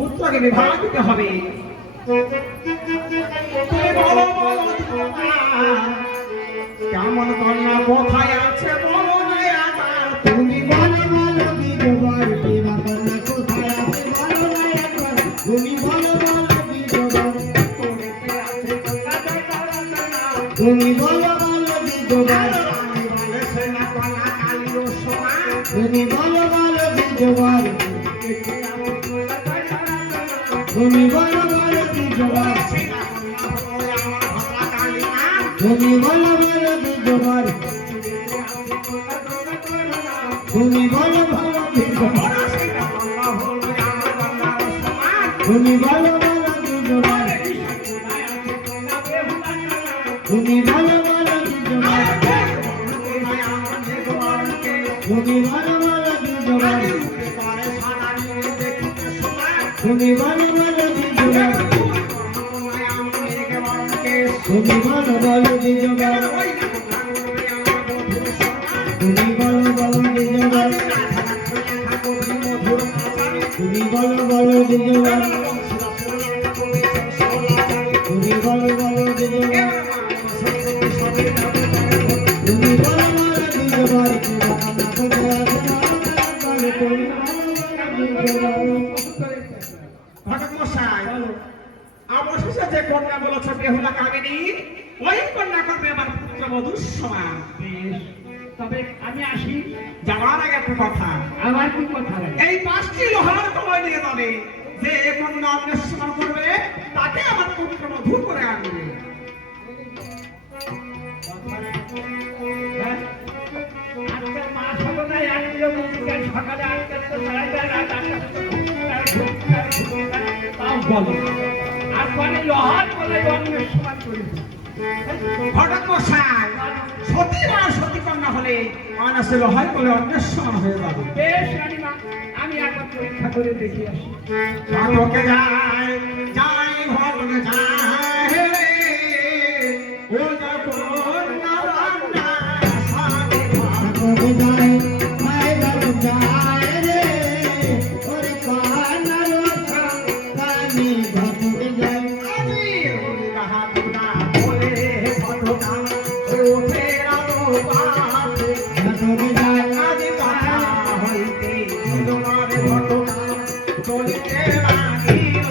পুত্রকে বিবাহ দিতে হবে। কেমন কন্যা কোথায় আছে বলো না একবার, তুমি বলো বলো বিধবার বিবাহ কন্যা কোথায় আছে বলো না একবার, তুমি বলো বলো বিধবার, তুমি বলো বলো বিধবার, তুমি বলো বলো বিধবার, তুমি বলো বলো বিধবার, তুমি বলো বলো বিধবার, তুমি বলো বলো বিধবার, তুমি বলো বলো বিধবার, তুমি বলো বলো বিধবার, তুমি বলো বলো বিধবার, তুমি বলো বলো বিধবার, তুমি বলো বলো বিধবার, তুমি বলো বলো বিধবার, তুমি বলো বলো বিধবার, তুমি বলো বলো বিধবার, তুমি বলো বলো বিধবার, ঘটক মশাই, অবশেষে যে কন্যা বলেছ বেহুলা কামিনী, ওই কন্যা করবে আমার পুত্র বধূর সমান। তবে আমি আসি। যাওয়ার আগে একটা কথা, আমার কি কথা লাগে? এই 5টি লোহার কলয় নিয়ে যাবে, যে কন্যা অন্বেষণ করবে তাকে আমার পুত্র বধূ করে আনবে। হ্যাঁ? আজকের মাস হলো না, একদিন মন্দিরের সকালে আজকের তো বেড়াইতে রাত 8টা, তাও বলো। আর পরে লোহার কলাই অন্বেষণ করেছে। ঘটক মশাই, সতী বা সতী কন্যা হলে মানসে লোহার কলয় অন্বেষণ হয়ে যাবে। বেশ রানীমা, আমি একবার পরীক্ষা করে দেখে আসি। ঘটকে যায় যায় ভবন যায় ও যখন নারায়ণা সাধে ঘটকে যায় মায় ঘটক যায় রে, ওরে কানার কানে ঘটকে যায়, আমি রাহাতুনা বলে ঘটনা ওঠে আলো পাশে ঘটকে যায় আজ কথা হইতে দুজনের ঘটনা চলিতে লাগিল।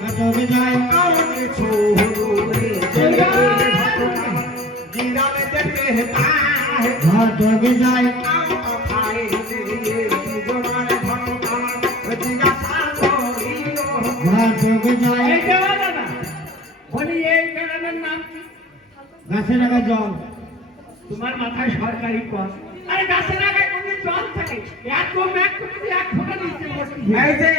ঘটকে যায় আর কিছু হুজুরে ঘটনা জিরালে দেখতে পায় ঘটকে যায় আর কথায় দুজনের ঘটনা জিজ্ঞাসা করিল। ঘটকে যায় এই বেড়ানো না, বলি এই বেড়ানোর নাম কি? গাছের আগা জল, তোমার মাথায় সরকারি কর। আরে গাছের আগায় কোনো জল থাকে? এত ম্যাক করে দিয়ে এক ফোঁটা নিচে বসে। এই যে